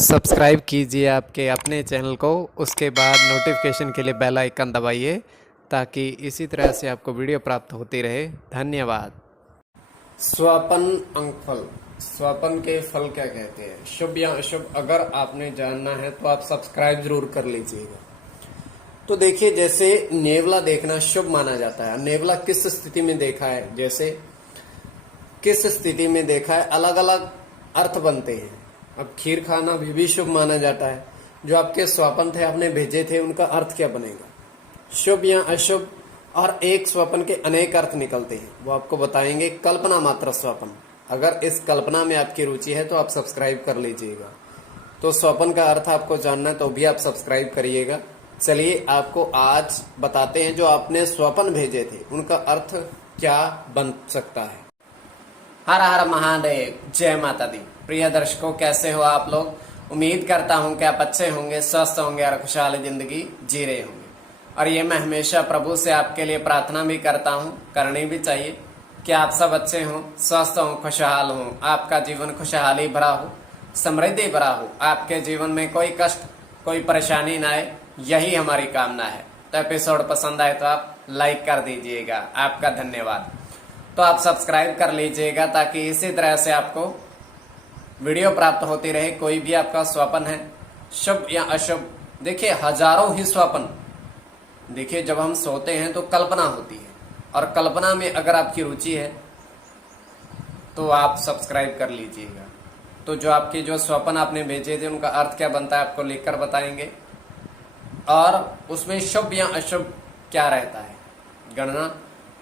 Subscribe कीजिए आपके अपने चैनल को, उसके बाद नोटिफिकेशन के लिए बेल आइकन दबाइए ताकि इसी तरह से आपको वीडियो प्राप्त होती रहे। धन्यवाद। स्वपन अंकफल, स्वपन के फल क्या कहते हैं, शुभ या अशुभ, अगर आपने जानना है तो आप सब्सक्राइब जरूर कर लीजिएगा। तो देखिए, जैसे नेवला देखना शुभ माना जाता है। नेवला किस स्थिति में देखा है, जैसे किस स्थिति में देखा है, अलग अलग अर्थ बनते हैं। अब खीर खाना भी शुभ माना जाता है। जो आपके स्वपन थे, आपने भेजे थे, उनका अर्थ क्या बनेगा, शुभ या अशुभ। और एक स्वपन के अनेक अर्थ निकलते हैं, वो आपको बताएंगे। कल्पना मात्र स्वपन, अगर इस कल्पना में आपकी रुचि है तो आप सब्सक्राइब कर लीजिएगा। तो स्वपन का अर्थ आपको जानना है तो भी आप सब्सक्राइब करिएगा। चलिए आपको आज बताते हैं, जो आपने स्वपन भेजे थे उनका अर्थ क्या बन सकता है। हर हर महादेव, जय माता दी। प्रिय दर्शकों, कैसे हो आप लोग। उम्मीद करता हूं कि आप अच्छे होंगे, स्वस्थ होंगे और खुशहाल जिंदगी जी रहे होंगे। और ये मैं हमेशा प्रभु से आपके लिए प्रार्थना भी करता हूं, करनी भी चाहिए, कि आप सब अच्छे हों, स्वस्थ हों, खुशहाल हों, आपका जीवन खुशहाली भरा हो, समृद्धि भरा हो, आपके जीवन में कोई कष्ट कोई परेशानी ना आए, यही हमारी कामना है। तो एपिसोड पसंद आए तो आप लाइक कर दीजिएगा, आपका धन्यवाद। तो आप सब्सक्राइब कर लीजिएगा ताकि इसी तरह से आपको वीडियो प्राप्त होती रहे। कोई भी आपका स्वप्न है, शुभ या अशुभ, देखिए हजारों ही स्वप्न, देखिए जब हम सोते हैं तो कल्पना होती है, और कल्पना में अगर आपकी रुचि है तो आप सब्सक्राइब कर लीजिएगा। तो जो आपके जो स्वप्न आपने भेजे थे उनका अर्थ क्या बनता है आपको लिखकर बताएंगे, और उसमें शुभ या अशुभ क्या रहता है, गणना।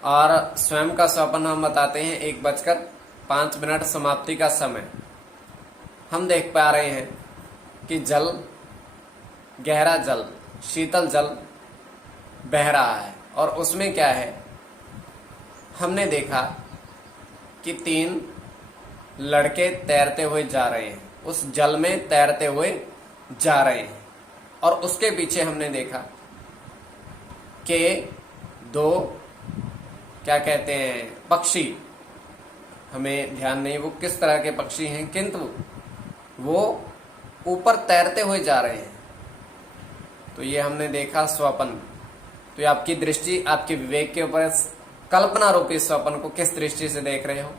और स्वयं का स्वप्न हम बताते हैं। 1:05 समाप्ति का समय। हम देख पा रहे हैं कि जल, गहरा जल, शीतल जल बह रहा है, और उसमें क्या है, हमने देखा कि 3 लड़के तैरते हुए जा रहे हैं, उस जल में तैरते हुए जा रहे हैं। और उसके पीछे हमने देखा कि 2 क्या कहते हैं, पक्षी, हमें ध्यान नहीं वो किस तरह के पक्षी हैं, किंतु वो ऊपर तैरते हुए जा रहे हैं। तो ये हमने देखा स्वप्न। तो ये आपकी दृष्टि, आपके विवेक के ऊपर, कल्पना रूपी स्वप्न को किस दृष्टि से देख रहे हो,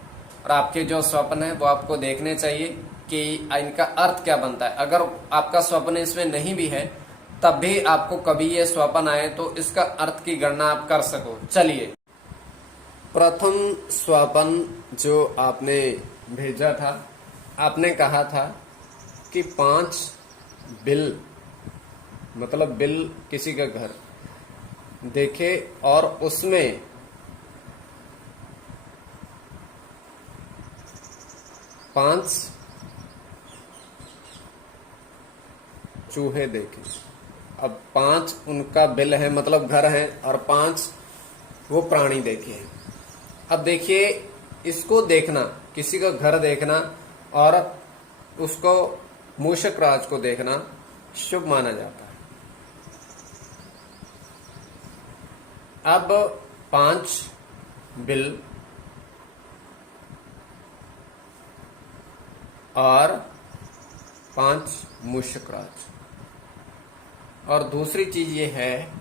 और आपके जो स्वप्न है वो आपको देखने चाहिए कि इनका अर्थ क्या बनता है। अगर आपका स्वप्न इसमें नहीं भी है तब भी आपको कभी ये स्वप्न आए तो इसका अर्थ की गणना आप कर सको। चलिए, प्रथम स्वप्न जो आपने भेजा था, आपने कहा था कि 5 बिल, मतलब बिल किसी का घर देखे, और उसमें 5 चूहे देखे। अब 5 उनका बिल है, मतलब घर है, और 5 वो प्राणी देखे हैं। अब देखिए, इसको देखना, किसी का घर देखना और उसको मूषक राज को देखना शुभ माना जाता है। अब 5 बिल और 5 मूषक राज। और दूसरी चीज ये है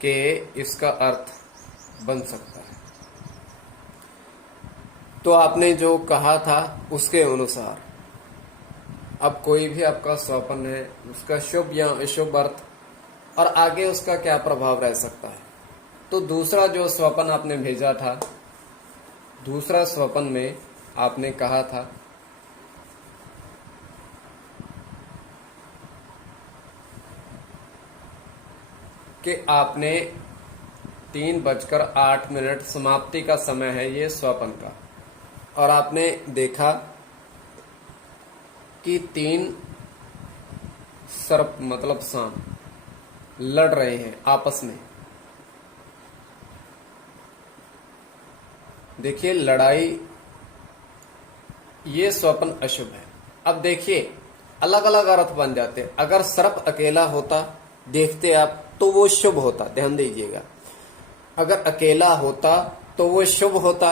कि इसका अर्थ बन सकता है। तो आपने जो कहा था उसके अनुसार अब कोई भी आपका स्वप्न है, उसका शुभ या अशुभ अर्थ और आगे उसका क्या प्रभाव रह सकता है। तो दूसरा जो स्वप्न आपने भेजा था, दूसरा स्वप्न में आपने कहा था कि आपने 3:08 समाप्ति का समय है ये स्वप्न का, और आपने देखा कि 3 सर्प, मतलब सांप, लड़ रहे हैं आपस में। देखिए लड़ाई, ये स्वप्न अशुभ है। अब देखिए अलग अलग अर्थ बन जाते हैं। अगर सर्प अकेला होता देखते आप तो वो शुभ होता, ध्यान दीजिएगा। अगर अकेला होता तो वो शुभ होता,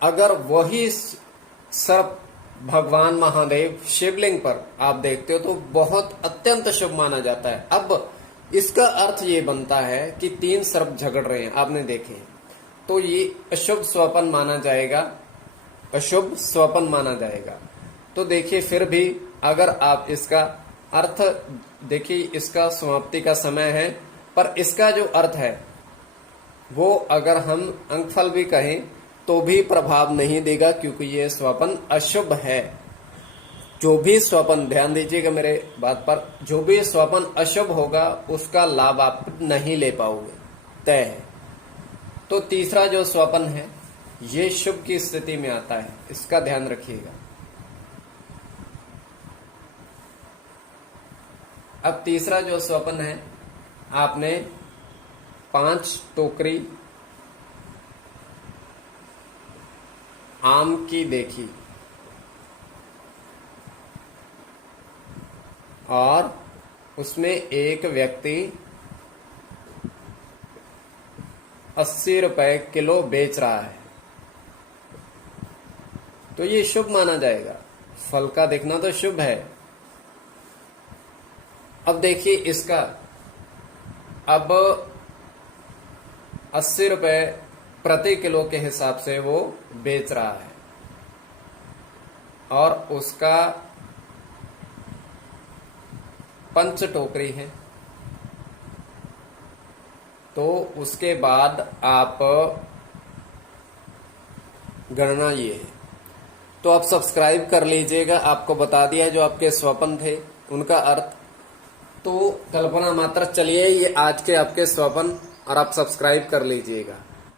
अगर वही सर्प भगवान महादेव शिवलिंग पर आप देखते हो तो बहुत अत्यंत शुभ माना जाता है। अब इसका अर्थ ये बनता है कि 3 सर्प झगड़ रहे हैं, आपने देखे, तो ये अशुभ स्वपन माना जाएगा, अशुभ स्वपन माना जाएगा। तो देखिए फिर भी अगर आप इसका अर्थ देखिए, इसका समाप्ति का समय है, पर इसका जो अर्थ है वो अगर हम अंकफल भी कहें तो भी प्रभाव नहीं देगा, क्योंकि ये स्वपन अशुभ है। जो भी स्वपन, ध्यान दीजिएगा मेरे बात पर, जो भी स्वपन अशुभ होगा उसका लाभ आप नहीं ले पाओगे, तय है। तो तीसरा जो स्वपन है ये शुभ की स्थिति में आता है, इसका ध्यान रखिएगा। अब तीसरा जो स्वपन है, आपने 5 टोकरी आम की देखी और उसमें एक व्यक्ति 80 रुपए किलो बेच रहा है, तो ये शुभ माना जाएगा। फल का दिखना तो शुभ है। अब देखिए इसका, अब 80 रुपए प्रति किलो के हिसाब से वो बेच रहा है और उसका 5 टोकरी है, तो उसके बाद आप गणना ये है। तो आप सब्सक्राइब कर लीजिएगा, आपको बता दिया जो आपके स्वपन थे उनका अर्थ। तो कल्पना मात्र, चलिए ये आज के आपके स्वपन, और आप सब्सक्राइब कर लीजिएगा।